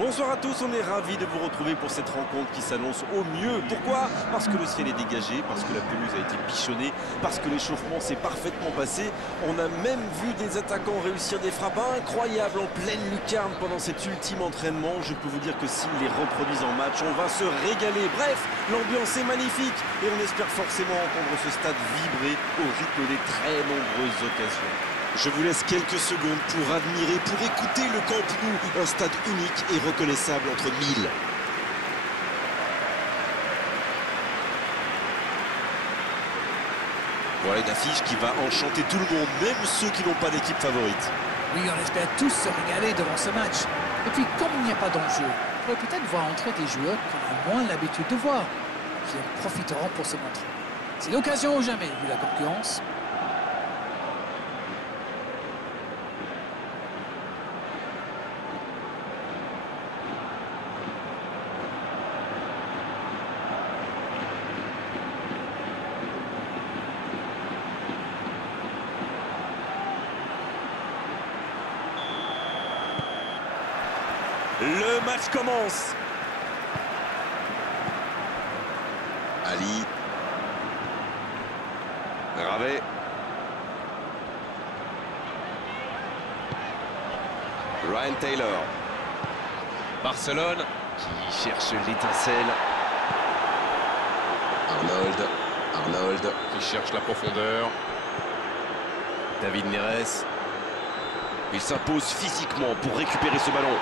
Bonsoir à tous, on est ravis de vous retrouver pour cette rencontre qui s'annonce au mieux. Pourquoi? Parce que le ciel est dégagé, parce que la pelouse a été bichonnée, parce que l'échauffement s'est parfaitement passé. On a même vu des attaquants réussir des frappes incroyables en pleine lucarne pendant cet ultime entraînement. Je peux vous dire que s'ils les reproduisent en match, on va se régaler. Bref, l'ambiance est magnifique et on espère forcément entendre ce stade vibrer au rythme des très nombreuses occasions. Je vous laisse quelques secondes pour admirer, pour écouter le Camp Nou, un stade unique et reconnaissable entre mille. Voilà une affiche qui va enchanter tout le monde, même ceux qui n'ont pas d'équipe favorite. Oui, on espère tous se régaler devant ce match. Et puis, comme il n'y a pas d'enjeu, on peut peut-être voir entrer des joueurs qu'on a moins l'habitude de voir, qui en profiteront pour se montrer. C'est l'occasion ou jamais, vu la concurrence. Le match commence. Ali. Ravet. Ryan Taylor. Barcelone qui cherche l'étincelle. Arnold qui cherche la profondeur. David Neres. Il s'impose physiquement pour récupérer ce ballon.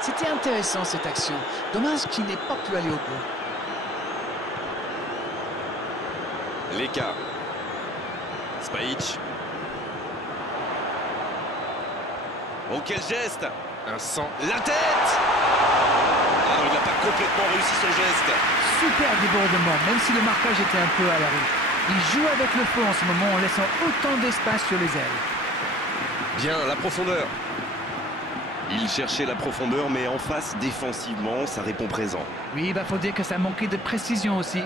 C'était intéressant cette action. Dommage qu'il n'ait pas pu aller au bout. Leka. Spajic. Oh, quel geste! Un sang. La tête! Alors, il n'a pas complètement réussi son geste. Super débordement, même si le marquage était un peu à la rue. Il joue avec le feu en ce moment en laissant autant d'espace sur les ailes. Bien, la profondeur. Il cherchait la profondeur, mais en face, défensivement, ça répond présent. Oui, il faut dire que ça manquait de précision aussi.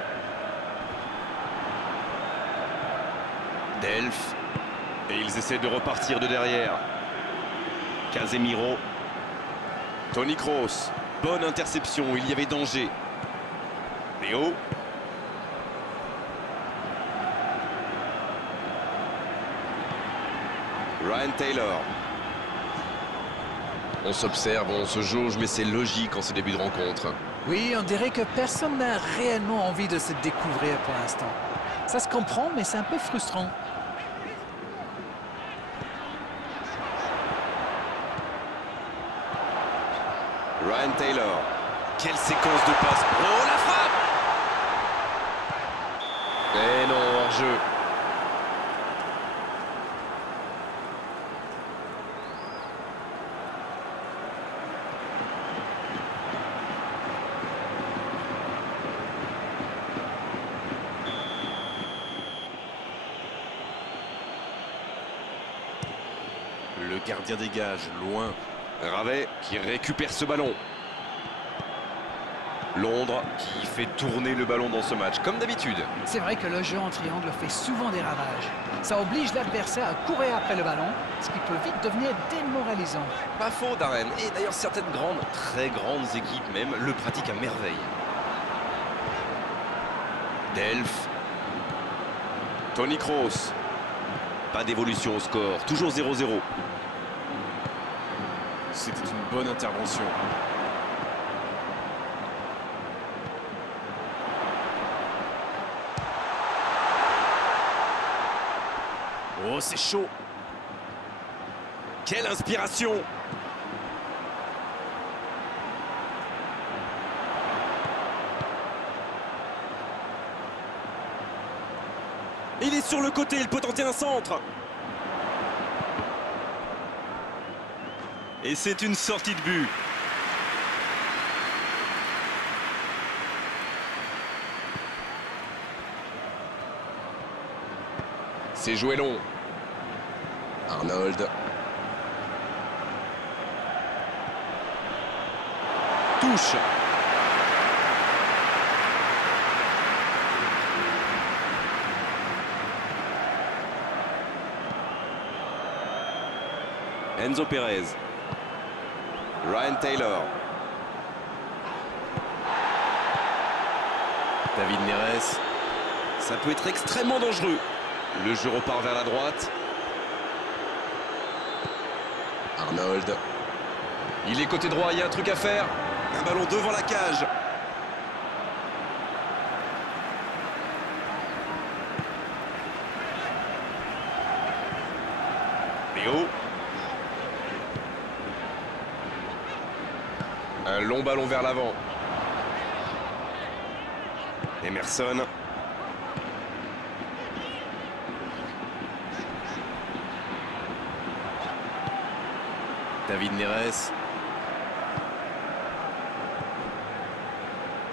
Delph. Et ils essaient de repartir de derrière. Casemiro. Toni Kroos. Bonne interception, il y avait danger. Léo. Ryan Taylor. On s'observe, on se jauge, mais c'est logique en ce début de rencontre. Oui, on dirait que personne n'a réellement envie de se découvrir pour l'instant. Ça se comprend, mais c'est un peu frustrant. Ryan Taylor. Quelle séquence de passes. Oh, la frappe! Eh non, hors-jeu. Le gardien dégage, loin. Ravet qui récupère ce ballon. Londres qui fait tourner le ballon dans ce match, comme d'habitude. C'est vrai que le jeu en triangle fait souvent des ravages. Ça oblige l'adversaire à courir après le ballon, ce qui peut vite devenir démoralisant. Pas faux, Darren. Et d'ailleurs, certaines grandes, très grandes équipes même, le pratiquent à merveille. Delph. Toni Kroos. Pas d'évolution au score, toujours 0-0. C'était une bonne intervention. Oh, c'est chaud. Quelle inspiration! Il est sur le côté, il peut tenter un centre. Et c'est une sortie de but. C'est joué long. Arnold. Touche. Enzo Pérez. Ryan Taylor. David Neres. Ça peut être extrêmement dangereux. Le jeu repart vers la droite. Arnold. Il est côté droit, il y a un truc à faire. Un ballon devant la cage. Léo. Un long ballon vers l'avant. Emerson. David Neres.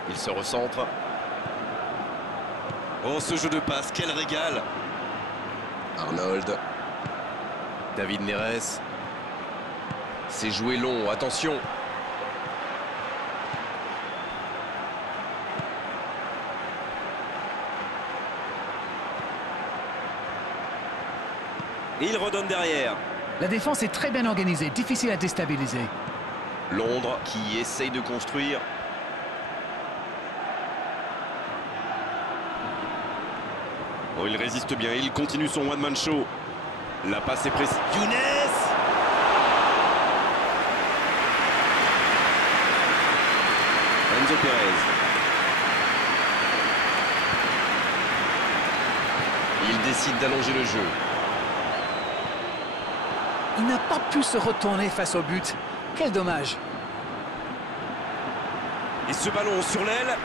Il se recentre. Oh, ce jeu de passe, quel régal! Arnold. David Neres. C'est joué long, attention. Et il redonne derrière. La défense est très bien organisée, difficile à déstabiliser. Londres qui essaye de construire. Oh, il résiste bien, il continue son one-man show. La passe est précise. Younes! Enzo Perez. Il décide d'allonger le jeu. Il n'a pas pu se retourner face au but. Quel dommage. Et ce ballon sur l'aile.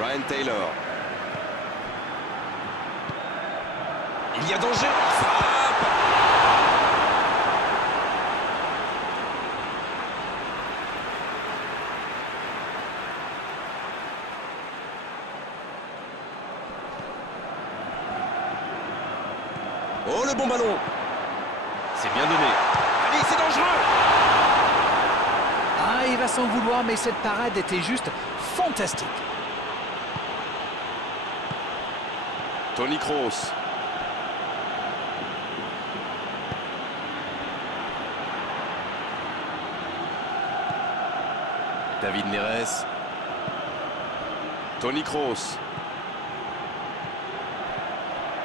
Ryan Taylor. Il y a danger. Frappe. Oh, le bon ballon. C'est bien donné. Allez, c'est dangereux. Ah, il va s'en vouloir, mais cette parade était juste fantastique. Toni Kroos. David Neres. Toni Kroos.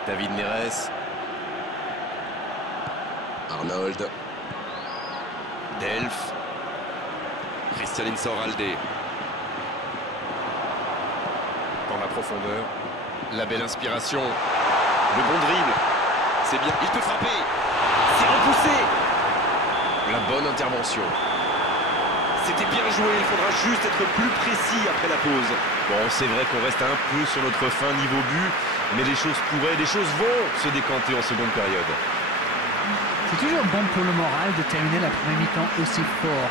David Neres. Arnold. Delph. Christian Insoralde. Dans la profondeur. La belle inspiration. Le bon dribble. C'est bien. Il peut frapper. C'est repoussé. La bonne intervention. C'était bien joué. Il faudra juste être plus précis après la pause. Bon, c'est vrai qu'on reste un peu sur notre fin niveau but. Mais les choses vont se décanter en seconde période. C'est toujours bon pour le moral de terminer la première mi-temps aussi fort.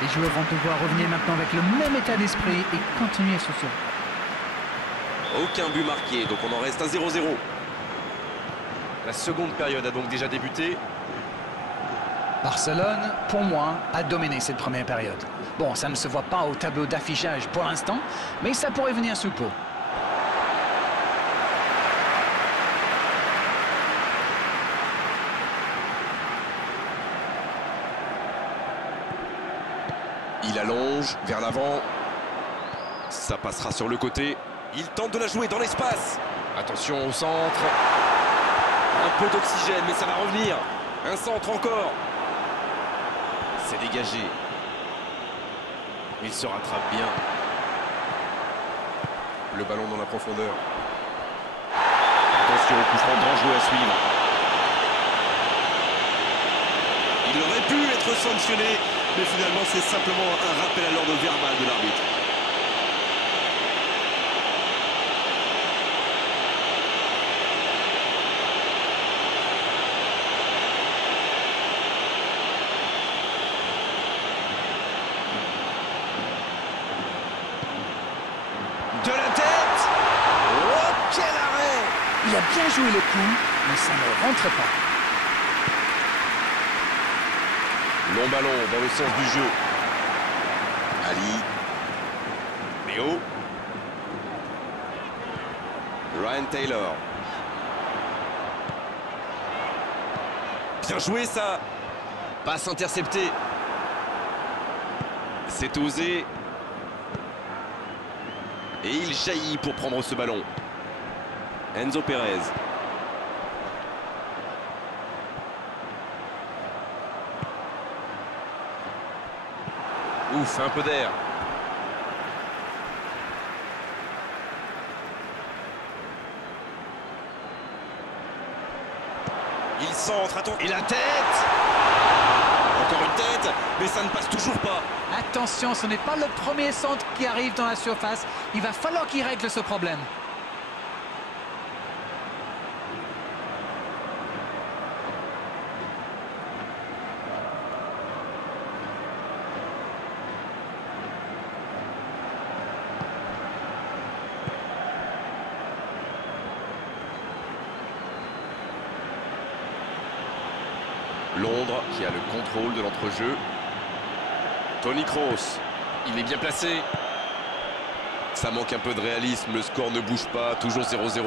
Les joueurs vont devoir revenir maintenant avec le même état d'esprit et continuer sur ce. Aucun but marqué, donc on en reste à 0-0. La seconde période a donc déjà débuté. Barcelone, pour moi, a dominé cette première période. Bon, ça ne se voit pas au tableau d'affichage pour l'instant, mais ça pourrait venir sous peu. Il allonge vers l'avant. Ça passera sur le côté. Il tente de la jouer dans l'espace. Attention au centre. Un peu d'oxygène, mais ça va revenir. Un centre encore. C'est dégagé. Il se rattrape bien. Le ballon dans la profondeur. Attention au coup franc dangereux à suivre. Il aurait pu être sanctionné, mais finalement c'est simplement un rappel à l'ordre verbal de l'arbitre. De la tête. Oh, quel arrêt! Il a bien joué le coup, mais ça ne rentre pas. Long ballon dans le sens du jeu. Ali. Léo. Ryan Taylor. Bien joué ça. Passe interceptée. C'est osé. Et il jaillit pour prendre ce ballon. Enzo Pérez. Ouf, un peu d'air. Il centre, attends. Et la tête! Encore une tête, mais ça ne passe toujours pas. Attention, ce n'est pas le premier centre qui arrive dans la surface. Il va falloir qu'il règle ce problème. Londres qui a le contrôle de l'entrejeu. Toni Kroos, il est bien placé. Ça manque un peu de réalisme, le score ne bouge pas, toujours 0-0.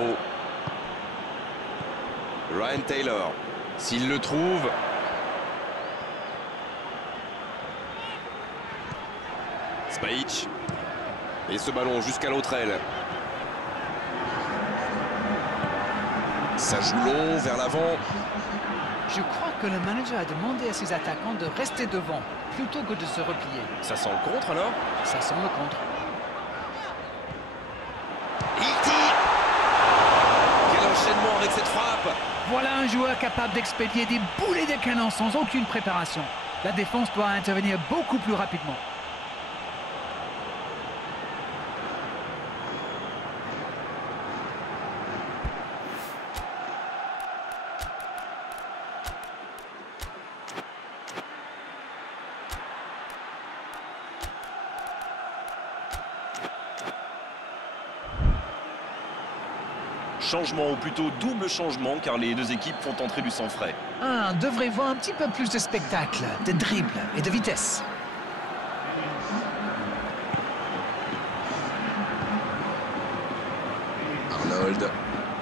Ryan Taylor, s'il le trouve. Spajic. Et ce ballon jusqu'à l'autre aile. Ça joue long vers l'avant. Je crois que le manager a demandé à ses attaquants de rester devant plutôt que de se replier. Ça sent le contre alors? Ça sent le contre. Il tire! Quel enchaînement avec cette frappe! Voilà un joueur capable d'expédier des boulets de canon sans aucune préparation. La défense doit intervenir beaucoup plus rapidement. Changement, ou plutôt double changement, car les deux équipes font entrer du sang frais. On devrait voir un petit peu plus de spectacle, de dribble et de vitesse. Arnold,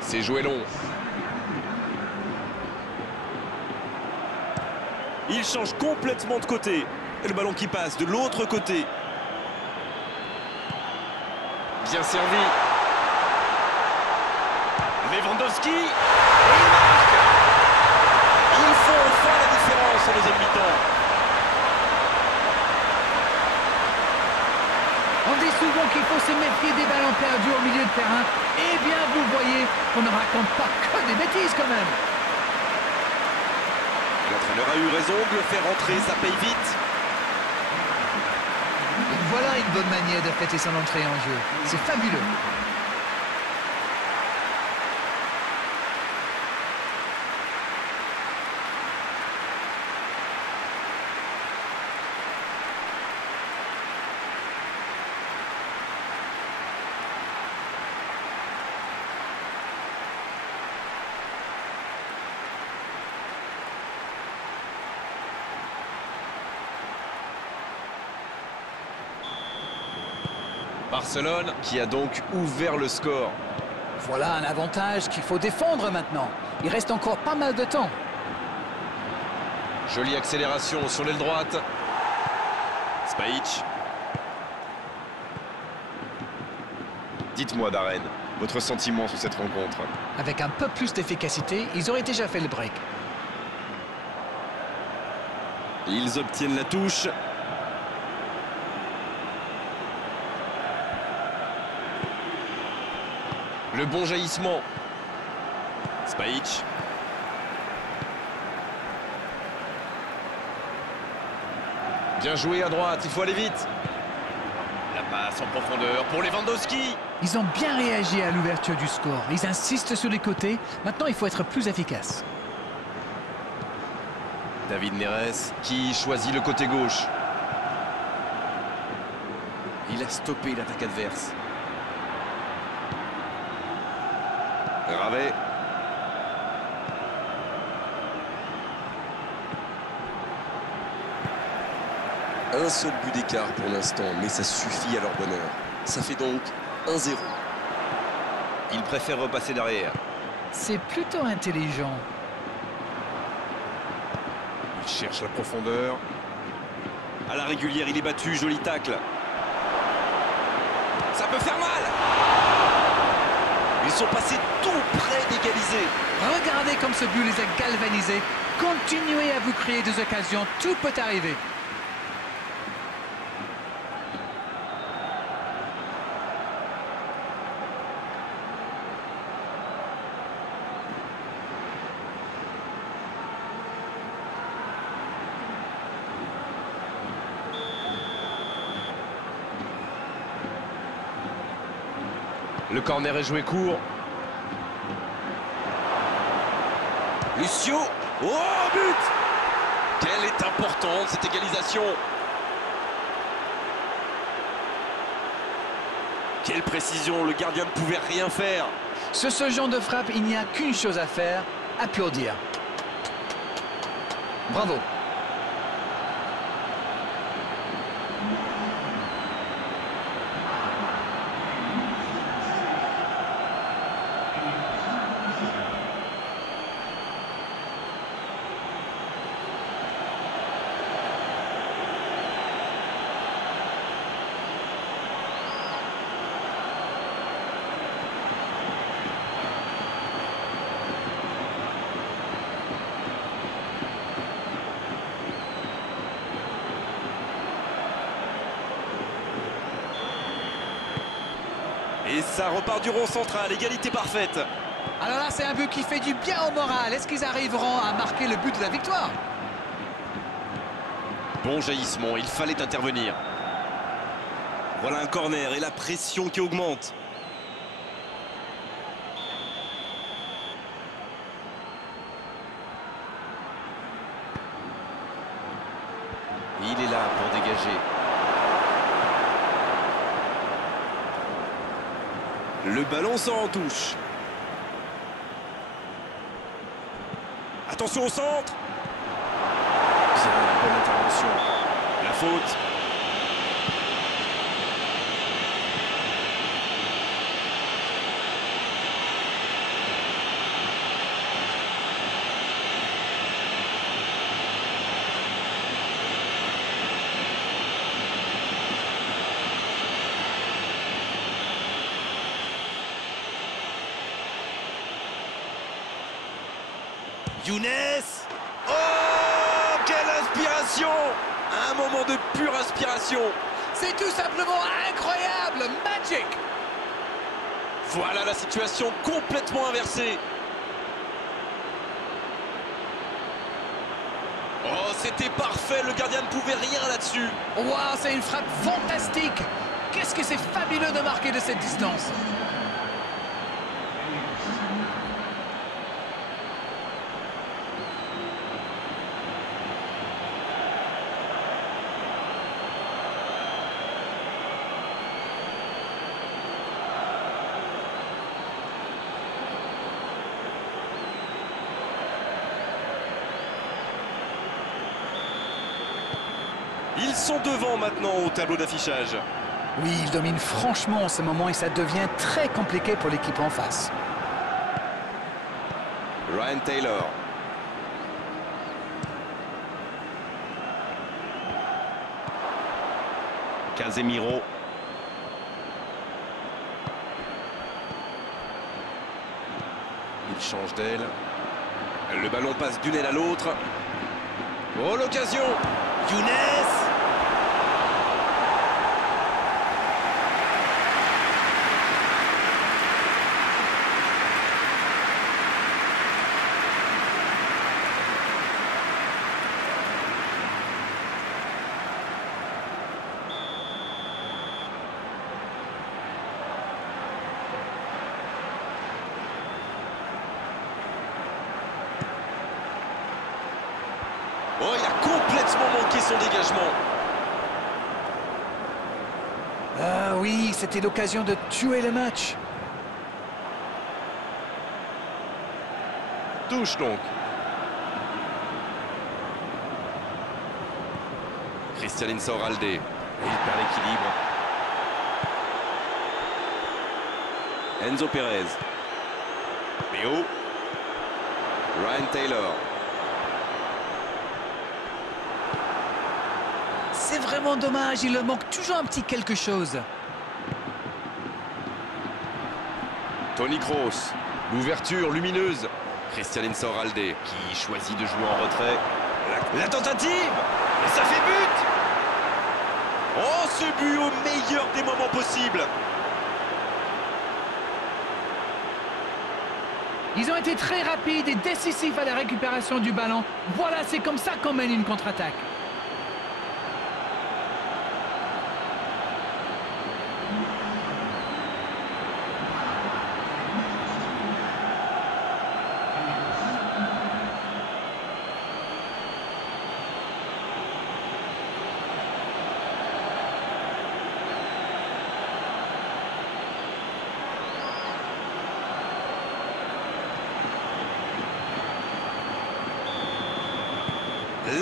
c'est joué long. Il change complètement de côté. Et le ballon qui passe de l'autre côté. Bien servi. Lewandowski. Et il marque. Ils font enfin la différence en deuxième mi-temps. On dit souvent qu'il faut se méfier des ballons perdus au milieu de terrain. Eh bien, vous voyez, on ne raconte pas que des bêtises quand même. L'entraîneur a eu raison de le faire entrer, ça paye vite. Et voilà une bonne manière de fêter son entrée en jeu. C'est fabuleux. Barcelone qui a donc ouvert le score. Voilà un avantage qu'il faut défendre maintenant. Il reste encore pas mal de temps. Jolie accélération sur l'aile droite. Spajic. Dites-moi, Darren, votre sentiment sur cette rencontre? Avec un peu plus d'efficacité, ils auraient déjà fait le break. Ils obtiennent la touche. Le bon jaillissement. Spajic. Bien joué à droite, il faut aller vite. La passe en profondeur pour Lewandowski. Ils ont bien réagi à l'ouverture du score. Ils insistent sur les côtés. Maintenant, il faut être plus efficace. David Neres qui choisit le côté gauche. Il a stoppé l'attaque adverse. Ravet. Un seul but d'écart pour l'instant, mais ça suffit à leur bonheur. Ça fait donc 1-0. Ils préfèrent repasser derrière. C'est plutôt intelligent. Il cherche la profondeur. À la régulière, il est battu, joli tacle. Ça peut faire mal. Ils sont passés tout près d'égaliser. Regardez comme ce but les a galvanisés. Continuez à vous créer des occasions, tout peut arriver. Le corner est joué court. Lucio. Oh, but! Quelle est importante cette égalisation! Quelle précision, le gardien ne pouvait rien faire. Sur ce genre de frappe, il n'y a qu'une chose à faire, applaudir. Bravo. Et ça repart du rond central, égalité parfaite. Alors là, c'est un but qui fait du bien au moral. Est-ce qu'ils arriveront à marquer le but de la victoire? Bon jaillissement, il fallait intervenir. Voilà un corner et la pression qui augmente. Il est là pour dégager. Le ballon sort en touche. Attention au centre. Bien, bonne intervention. La faute. Younes. Oh, quelle inspiration! Un moment de pure inspiration. C'est tout simplement incroyable, magic! Voilà la situation complètement inversée. Oh, c'était parfait, le gardien ne pouvait rien là-dessus. Waouh, c'est une frappe fantastique! Qu'est-ce que c'est fabuleux de marquer de cette distance! Ils sont devant maintenant au tableau d'affichage. Oui, il domine franchement en ce moment et ça devient très compliqué pour l'équipe en face. Ryan Taylor. Casemiro. Il change d'aile. Le ballon passe d'une aile à l'autre. Oh, l'occasion! Younes! Oh, il a complètement manqué son dégagement. Ah oui, c'était l'occasion de tuer le match. Touche donc. Christian Insaurralde. Et il perd l'équilibre. Enzo Pérez. Léo. Ryan Taylor. C'est vraiment dommage, il leur manque toujours un petit quelque chose. Toni Kroos, l'ouverture lumineuse. Christian Ensoralde qui choisit de jouer en retrait. La tentative, et ça fait but. Oh, ce but au meilleur des moments possibles. Ils ont été très rapides et décisifs à la récupération du ballon. Voilà, c'est comme ça qu'on mène une contre-attaque.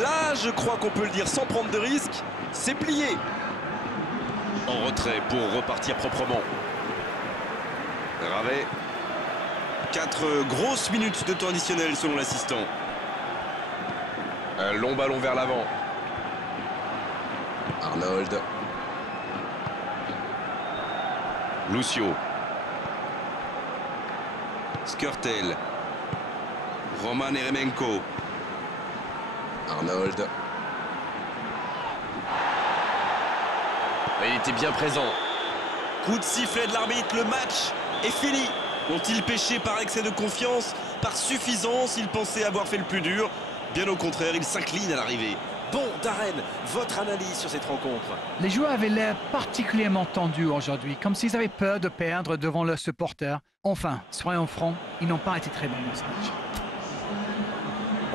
Là, je crois qu'on peut le dire sans prendre de risque, c'est plié. En retrait pour repartir proprement. Ravet. 4 grosses minutes de temps additionnel selon l'assistant. Un long ballon vers l'avant. Arnold. Lucio. Skrtel. Roman Eremenko. Arnold. Il était bien présent. Coup de sifflet de l'arbitre, le match est fini. Ont-ils péché par excès de confiance, par suffisance? Ils pensaient avoir fait le plus dur. Bien au contraire, ils s'inclinent à l'arrivée. Bon, Darren, votre analyse sur cette rencontre? Les joueurs avaient l'air particulièrement tendus aujourd'hui, comme s'ils avaient peur de perdre devant leurs supporters. Enfin, soyons francs, ils n'ont pas été très bons dans ce match.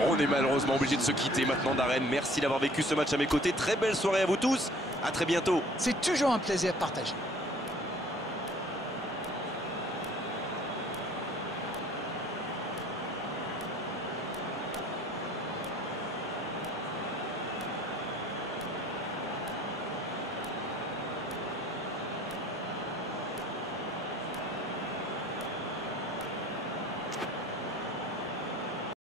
On est malheureusement obligé de se quitter maintenant, Darren. Merci d'avoir vécu ce match à mes côtés. Très belle soirée à vous tous. À très bientôt. C'est toujours un plaisir partagé.